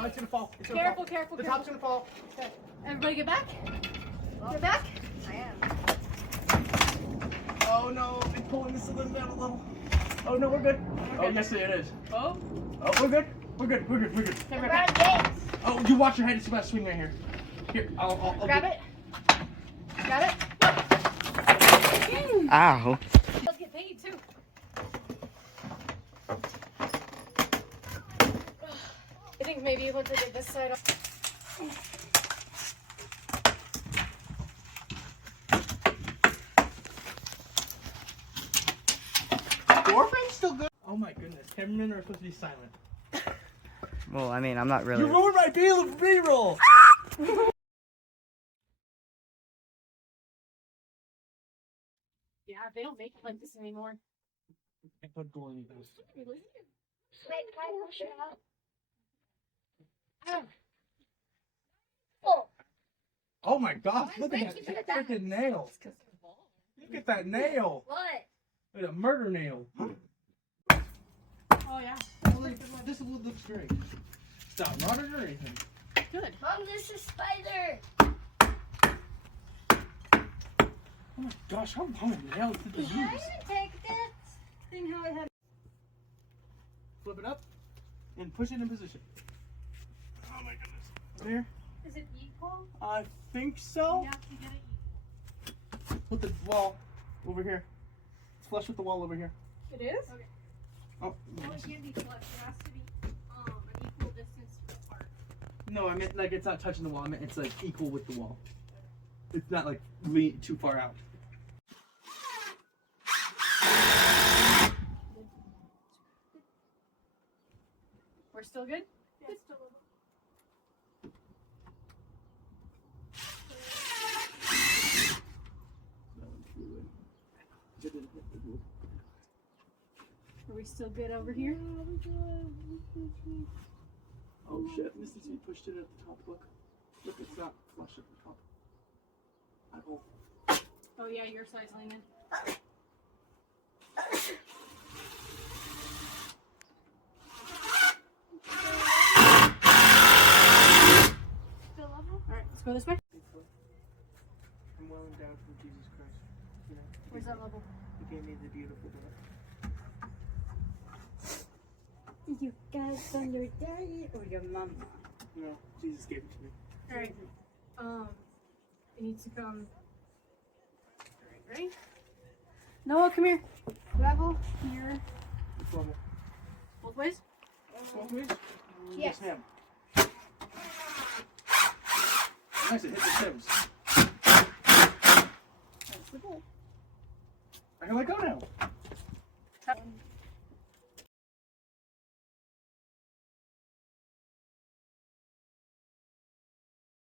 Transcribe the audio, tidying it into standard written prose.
Oh, it's gonna fall. It's gonna Careful, fall. careful, The careful. top's gonna fall. Okay. Everybody get back. Get back. I am. Oh no, it's pulling the cylinder down a little. Oh no, we're good. Oh yes, it is. Oh. Oh, we're good. We're good. We're good. We're good. Okay, We're out of gates. Oh, you watch your head. It's about to swing right here. Here, I'll Grab it. Grab it. Ow. Let's get paid too. I think maybe once I get this side off. Door frame's still good. Oh my goodness, cameramen are supposed to be silent. Well, I mean, I'm not really. You ruined my B-roll. Yeah, they don't make it like this anymore. I put door in this. Wait, can I push it out? Oh. Oh my gosh, look Why at did you that put that? freaking nail. Look at that nail. What? Look at a murder nail. Oh yeah. This looks great. It's not rotted or anything. Good. Mom, this is spider. Oh my gosh, how long a nail did they Can use? I take that thing how I had? Flip it up and push it in position. Oh my goodness. There. Is it equal? I think so. Yeah, you get it. Put the wall over here. It's flush with the wall over here. It is? Okay. Oh. Well, it can't be flush. It has to be an equal distance apart. No, I meant like it's not touching the wall. I meant it's like equal with the wall. It's not like too far out. We're still good? Yeah, still good. Are we still good over here? Oh shit, Mrs. You pushed it at the top. Look. Look, it's not flush at the top. Eyeball. Oh yeah, your side's leaning. Still level? Alright, let's go this way. I'm well endowed from Jesus Christ. You know, Where's that level? He gave me the beautiful daughter. Did you guys from your daddy or your mama? No, Jesus gave it to me. Alright. It needs to come. Alright, ready? Noah, come here. Level here. Which level? Both ways? Both ways? Yes. Ma'am. Nice, it hit the tips. That's the goal. I can let go now.